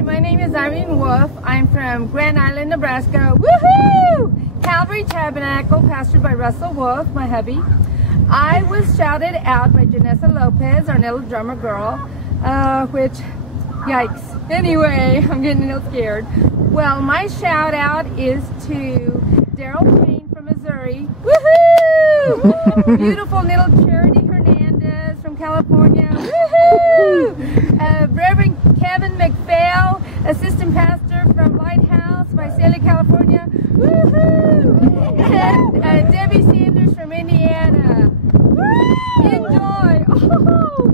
Hi, my name is Irene. I'm from Grand Island, Nebraska. Woohoo! Calvary Tabernacle, pastored by Russell Wolf, my hubby. I was shouted out by Janessa Lopez, our little drummer girl, which, yikes. Anyway, I'm getting a little scared. Well, my shout out is to Daryl Payne from Missouri. Woohoo! Beautiful little Charity Hernandez from California. Woohoo! Reverend Kevin McPhail, assistant pastor from Lighthouse, Visalia, California. Woohoo! And Debbie Sanders from Indiana. Woo! Enjoy! Oh!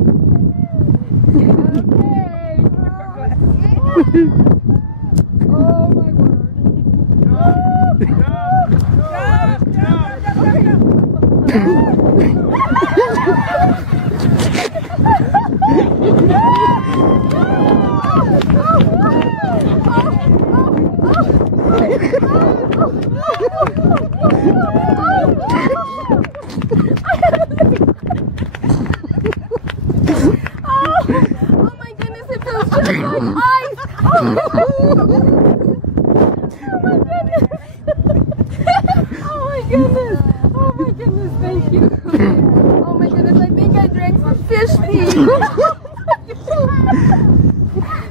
Okay. Oh my word. Thank you. Oh my goodness, I think I drank some fish pee.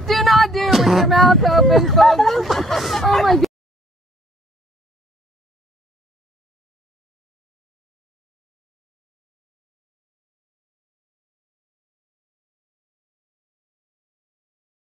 Do not do it with your mouth open, folks. Oh my goodness.